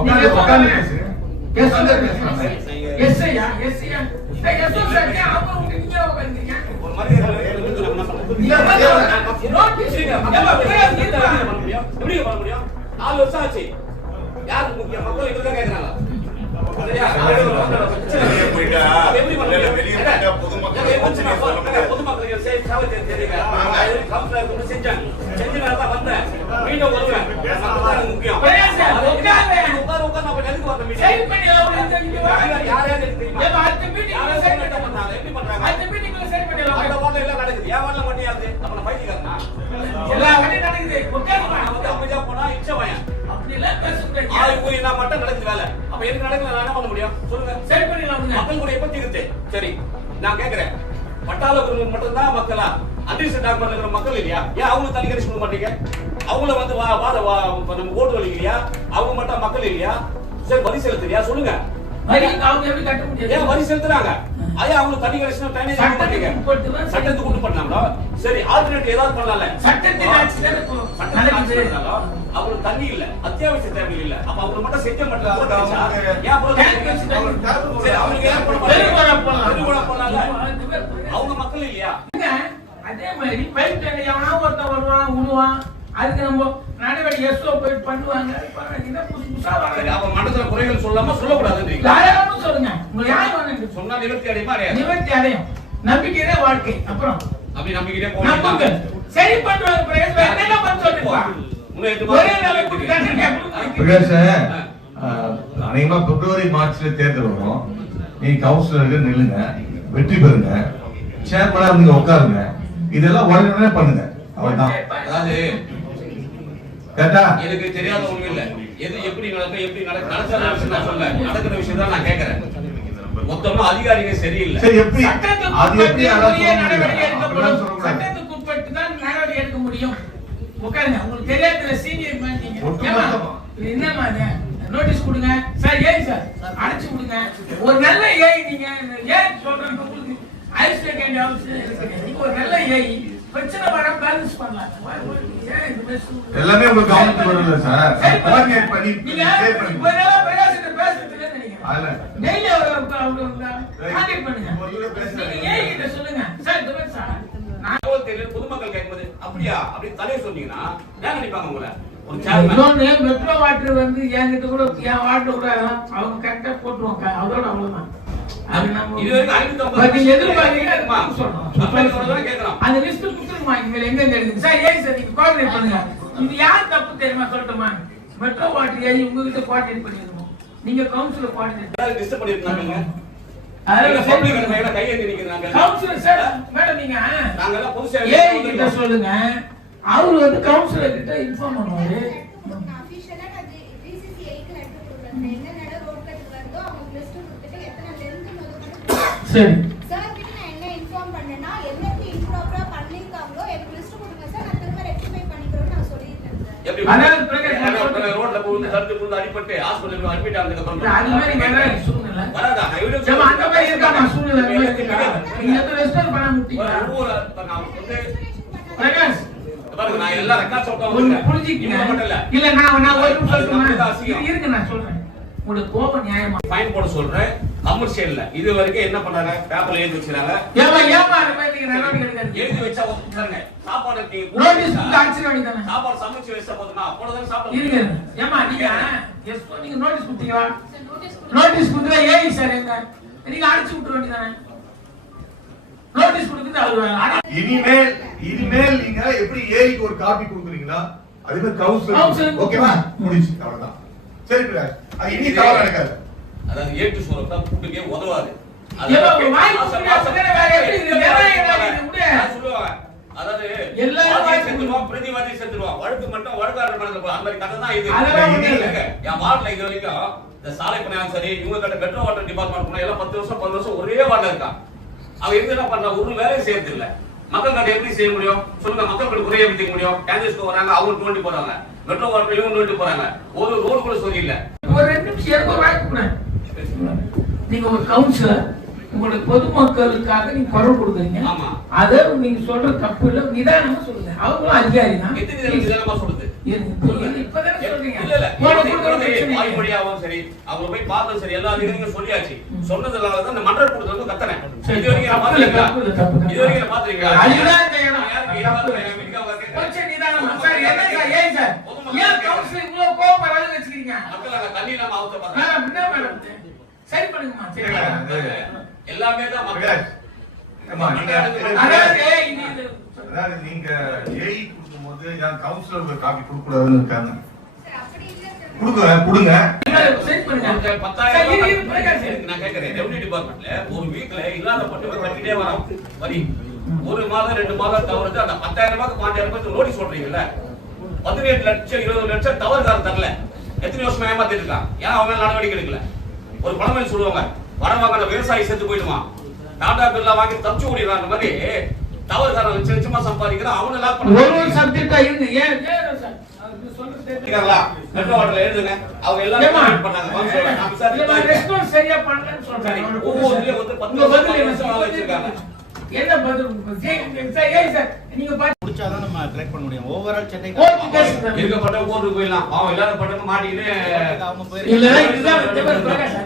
உட்கார்ந்து பேசுங்க. பேசுங்க பேசுங்க. எஸ்ஐயா எஸ்ஐயா எஸ்ஓ சார் அப்ப நீங்க உட்கார்ந்தீங்க. ஒரு மரியாதை நம்ம நோட்டீஸ் எப்படி பண்ண முடியும்? 4 வருஷம் ஆச்சு. யாருக்கு முக்கியம்? மக்கள் இதுதான் கேக்குறாங்க. சரியா? போய்டா. எப்படி பண்ணல? வெளிய பொதுமக்கள் பொதுமக்களுக்கு சேவை தெரியுங்க. கவுன்சிலர் செஞ்சாங்க. செஞ்சனால தான் வந்தேன். மீண்டும் வருவேன். மக்களுக்கு முக்கியம். உட்கார் நம்ம எதுக்கு வந்த மீட்டிங்? சேவ் பண்ணி யார் தெரியுமா? ஏமா அடுத்த மீட்டிங் சேவ் பண்ணாங்க. எப்படி பண்றாங்க? அடுத்த மீட்டிங்ல சேவ் பண்ணிடலாம். அந்த வார்ல எல்லாம் நடக்குது. ஏன் வார்ல மட்டும் யாரு? நம்ம பைத்தியக்காரனா? எல்லா வண்டி நடக்குது. உட்காருமா. வந்து அமைதியா போனா இச்சவாயன். அப்படி எல்லாம் பேசுறீங்க. ஆளு போய் நான் மட்டும் நடக்குது வேலை. அப்ப எதுக்கு நடக்கல? நான் என்ன பண்ண முடியும்? சொல்லுங்க. சேவ் பண்ணிடலாம். மக்கள் கூட எப்ப தீர்த்து? சரி. நான் கேக்குறேன். பட்டாளக்குறவங்க மட்டும் தான் மக்களா? அட்ரிஸ் டாக்குமெண்ட்ல இருக்கிற மக்கள் இல்லையா? ஏன் அவங்க தனி கரிசி பண்ண மாட்டீங்க? அவங்கள வந்து நம்ம ஓட்டு வலிக்கலையா? அவங்க மட்டும் மக்கள் இல்லையா? சரி வரி செலுத்துறியா? சொல்லுங்க. அவங்க எப்படி கட்ட முடியாது? ஏன் வரி செலுத்துறாங்க? ஐயா அவங்க தனி கரிசன டைம் சட்டத்துக்கு உட்பட்டு பண்ணாங்களா? சரி ஆல்டர்னேட் ஏதாவது பண்ணலாம்ல? சட்டத்தின் அவங்களுக்கு தண்ணி இல்ல, அத்தியாவசிய தேவை இல்ல. அப்ப அவங்க மட்டும் செஞ்ச மட்டும் அவங்க மக்கள் இல்லையா? அதே மாதிரி பைப் எவனா ஒருத்தன் வருவான் விடுவான், அதுக்கு நம்ம நடவடிக்கை எஸ்ஓ போய் பண்ணுவாங்க. அப்ப மண்டல குறைகள் சொல்லாம சொல்லக்கூடாது. யாரும் சொல்லுங்க. உங்களுக்கு யாரும் சொன்னா நிவர்த்தி அடையுமா? நிவர்த்தி அடையும். நம்பிக்கையே வாழ்க்கை. அப்புறம் அப்படி நம்பிக்கையே போங்க. சரி பண்ணுவாங்க. பிரகாஷ் என்ன பண்ண சொல்றீங்க? பிரகாஷ் அநேகமா பிப்ரவரி மார்ச்ல தேர்தல் வரும். நீ கவுன்சிலருக்கு நில்லுங்க, வெற்றி பெறுங்க, சேர்மனா நீங்க உட்காருங்க. இதெல்லாம் உடனே பண்ணுங்க. அவ்வளவுதான். அதாவது கேட்டா எனக்கு தெரியாத ஒண்ணு இல்ல. எது எப்படி நடக்கும் எப்படி நடக்கிற விஷயம் நான் சொல்ல, நடக்கிற விஷயம் தான் நான் கேக்குறேன். மொத்தமா அதிகாரிகள் சரியில்லை. சரி எப்படி அது எப்படி நடவடிக்கை எடுக்கப்படும்? சட்டத்துக்கு உட்பட்டு தான் நடவடிக்கை எடுக்க முடியும். உட்காருங்க. உங்களுக்கு தெரியாத சீனியர் மேன் நீங்க என்னமா நோட்டீஸ் கொடுங்க சார். ஏன் சார் அடைச்சு கொடுங்க. ஒரு நல்ல ஏஐ நீங்க ஏன் சொல்றேன் உங்களுக்கு ஐஸ்லேட் கேண்டி அவசியம். நீங்க ஒரு நல்ல ஏஐ பிரச்சனை வர பேலன்ஸ் பண்ணலாம். எல்லாமே உங்களுக்கு கவனித்து வரல சார். கோஆர்டினேட் பண்ணி ஷேர் பண்ணி ஒருவேளை பிரகாஷ்கிட்ட பேசுறதுல நினைக்கிறேன். அதல டெய்லி அவங்க கான்டாக்ட் பண்ணுங்க. நீங்க ஏஐ கிட்ட சொல்லுங்க சார். இந்த மாதிரி சார் நான் தெரியல. பொதுமக்கள் கேட்கும்போது அப்படியா அப்படி தலைய சொன்னீங்கன்னா என்ன நினைப்பாங்க? உங்களை ஒரு இன்னொன்னு மெட்ரோ வாட்டர் வந்து என்கிட்ட கூட என் வாட்டர் கூட அவங்க கரெக்டா போட்டுருவாங்க. அதோட அவ்வளவுதான். இது வரைக்கும் 550 எதிர்பார்க்கீங்கன்னா கேட்கலாம். அந்த லிஸ்ட் கொடுத்துருமா? இங்க எங்க எடுக்குது சார்? ஏன் சார் நீங்க கோஆர்டினேட் பண்ணுங்க. இது யார் தப்பு தெரியுமா சொல்லட்டுமா? மெட்ரோ வாட்டர் ஏறி உங்ககிட்ட கோஆர்டினேட் பண்ணிருக்கோம். நீங்க கவுன்சிலர் கோஆர்டினேட் டிஸ்டர்ப் பண்ணிருக்காங்க. கவுன்சிலர் சார் மேடம் நீங்க நாங்கெல்லாம் புதுசா ஏஐ கிட்ட சொல்லுங்க. அவரு வந்து கவுன்சிலர் கிட்ட இன்ஃபார்ம் பண்ணுவாரு. சரி சார் கிட்ட நான் என்ன இன்ஃபார்ம் பண்ணேனா என்னக்கு இம்ப்ராப்பரா பண்ணிருக்காங்களோ எனக்கு லிஸ்ட் கொடுங்க சார். நான் திரும்ப ரெக்டிஃபை பண்ணிக்கிறேன்னு நான் சொல்லிட்டேன் சார். எப்படி அதாவது பிரகாஷ் ரோட்ல போய் சர்ஜரி பண்ணி அடிபட்டு ஹாஸ்பிடல்ல அட்மிட் ஆனதுக்கு அப்புறம் அது மாதிரி வேற சூழ்நிலை வராதா? நம்ம அந்த மாதிரி இருக்கா சூழ்நிலை நீங்க எந்த ரெஸ்பான்ஸ் பண்ண முடியல. பிரகாஷ் பாருங்க நான் எல்லா ரெக்கார்ட்ஸ் ஓட்ட புரிஞ்சிக்கீங்க. இல்ல நான் ஒரு நிமிஷம் இருங்க நான் சொல்றேன். உங்களுக்கு கோபம் நியாயமா? ஃபைன் போட சொல்றேன். கமர்ஷியல்ல இது வரைக்கும் என்ன பண்றாங்க? பேப்பர்ல எழுதி வச்சிராங்க. ஏமா நீங்க நடவடிக்கை எடுங்க. எழுதி வச்சா ஒத்துக்கறங்க. சாப்பாடு நோட்டீஸ் கான்சி வேண்டியதானே? சாப்பாடு சமைச்சு வச்சா போதுமா? போறதா சாப்பிடுங்க. இருங்க. ஏமா நீங்க நீங்க நோட்டீஸ் கொடுத்தீங்களா? நோட்டீஸ் கொடுத்தா ஏய் சார் எங்க நீங்க அடிச்சு விட்டுற வேண்டியதானே? நோட்டீஸ் கொடுத்துட்டு அவரு இனிமேல் நீங்க எப்படி ஏஐக்கு ஒரு காப்பி கொடுக்குறீங்களா? அதுக்கு கவுன்சிலர் ஓகேவா? முடிச்சு அவ்வளவுதான். சரி பிரகாஷ் அது இனி தவறு நடக்காது. அதாவது ஏட்டு சோறப்ப கூட்டுக்கே உதவாது. அதாவது எல்லாரும் செத்துருவான், பிரதிவாதி செத்துருவான், வழக்கு மட்டும் வழக்காரர் மனதில் அந்த மாதிரி கதை தான் இது. என் வார்டில் இது வரைக்கும் இந்த சாலை பணியாளர் சரி இவங்க கிட்ட மெட்ரோ வாட்டர் டிபார்ட்மெண்ட் போனா எல்லாம் 10 வருஷம் 15 வருஷம் ஒரே வார்டில் இருக்கான். அவன் இருந்து என்ன பண்றான்? ஒரு வேலையை செய்யறது இல்ல. மக்கள் கிட்ட எப்படி செய்ய முடியும் சொல்லுங்க? மக்கள் குறைய எப்படி முடியும்? கேண்டீன்ஸ்க்கு வராங்க, அவங்க நோண்டி போறாங்க, மெட்ரோ வாட்டர் இவங்க நோண்டி போறாங்க, ஒரு ரோடு கூட சரியில்லை. ஒரு 2 நிமிஷம் ஒரு வாய்ப்பு நீங்க ஒரு கவுன்சிலர் உங்களுடைய பொதுமக்களுக்காக நீங்க குரல் கொடுக்குறீங்க. ஆமா அத நீங்க சொல்ற தப்பு இல்ல, நிதானமா சொல்லுங்க. அவங்களும் அதிகாரி தான். நிதானமா சொல்லுது. இப்பதானே சொல்றீங்க. இல்ல, இல்ல. போன இது கூட்டத்துல வந்து பிரச்சனை வாய் இல்லை. வழியாவும் சரி, அவங்கள போய் பார்த்ததும் சரி, எல்லா இதுக்கும் சொல்லியாச்சு. சொன்னதுனால தான் இந்த மன்ற கூட்டத்துல வந்து கத்தனேன். இது வரைக்கும் நான் பாத்திருக்கீங்களா? இது வரைக்கும் நான் பாத்திருக்கீங்களா? அதுதான் இந்த இடம். யாருக்கு தப்பு. கொஞ்சம் நிதானமா. சார், என்ன சார், ஏன் சார்? ஏன் கவுன்சிலர் இவ்வளவு கோபப்படுற அளவுக்கு வச்சுக்கிறீங்க? மக்கள் அங்க தண்ணி இல்லாம அவஸ்தை மேடம், பண்றாங்க. என்ன மேடம்? சரி பண்ணுங்கம்மா, சரி பண்ணுங்க. எல்லாமே தான் மக்கள். பிரகாஷ், ஏம்மா, நீங்க அதாவது இது அதாவது நீங்க ஏஐ கொடுக்கும்போது ஏன் கவுன்சிலர் காப்பி கொடுக்கூடாதுன்னு இருக்காங்க. சார் அப்படி இல்லை சார். கொடுங்க. சரி பண்ணுங்க. ஒரு சார், 10,000 இது ரூபாய் பிரகாஷ் நான் கேட்கிறேன். ரெவன்யூ டிபார்ட்மெண்ட்ல ஒரு வீக்ல இல்லாத பட்டு கட்டிட்டே வரோம் வரி. ஒரு மாதம் 2 மாதம் தவறுது. அந்த 10,000 ரூபாய்க்கு 5,000 ரூபாய்க்கு நோட்டீஸ் சொல்றீங்கல்ல, 18 லட்சம் 20 லட்சம் தவறுகாரன் தரல. எத்தனை வருஷமா ஏமாத்திட்டு இருக்கான்? ஏன் அவன் மேல நடவடிக்கை எடுக்கல? ஒரு பழமொழி சொல்லுவாங்க, வரவாங்க விவசாயி செத்து போயிடுமா, டாடா பிர்லா வாங்கி தப்பிச்சு ஓடிடுறான் மாதிரி தவறுகாரன் லட்சம் லட்சமா சம்பாதிக்கிறான். அவனை லாக் ஒரு சப்ஜெக்டா இருந்து ஏன் சார் அது சொல்றது பண்ணிருக்காங்களா? மெட்ரோ வாட்டர்ல எழுதுங்க. அவங்க எல்லாரும் ஏம்மா? comment பண்ணாங்க. வந்து சொல்றேன். நான் விசாரிச்சு ரெஸ்பான்ஸ் சரியா பண்ணலன்னு சொல்றாங்க. ஒவ்வொருலயும் வந்து 10 உங்க பதில் என்ன வருஷம் வச்சிருக்காங்க. என்ன பதில்? சார், ஏன் சார் நீங்க பாத்து முடிச்சாதான் நம்ம ட்ராக் பண்ண முடியும். Overall Chennai court case sir. இருக்கப்பட்ட கோர்ட்டுக்கு போயிடலாம். அவன் எல்லாரும் பட்டவங்க மாட்டிக்கிட்டு அவங்க இல்ல போய் இதுதான் பிரகாஷ்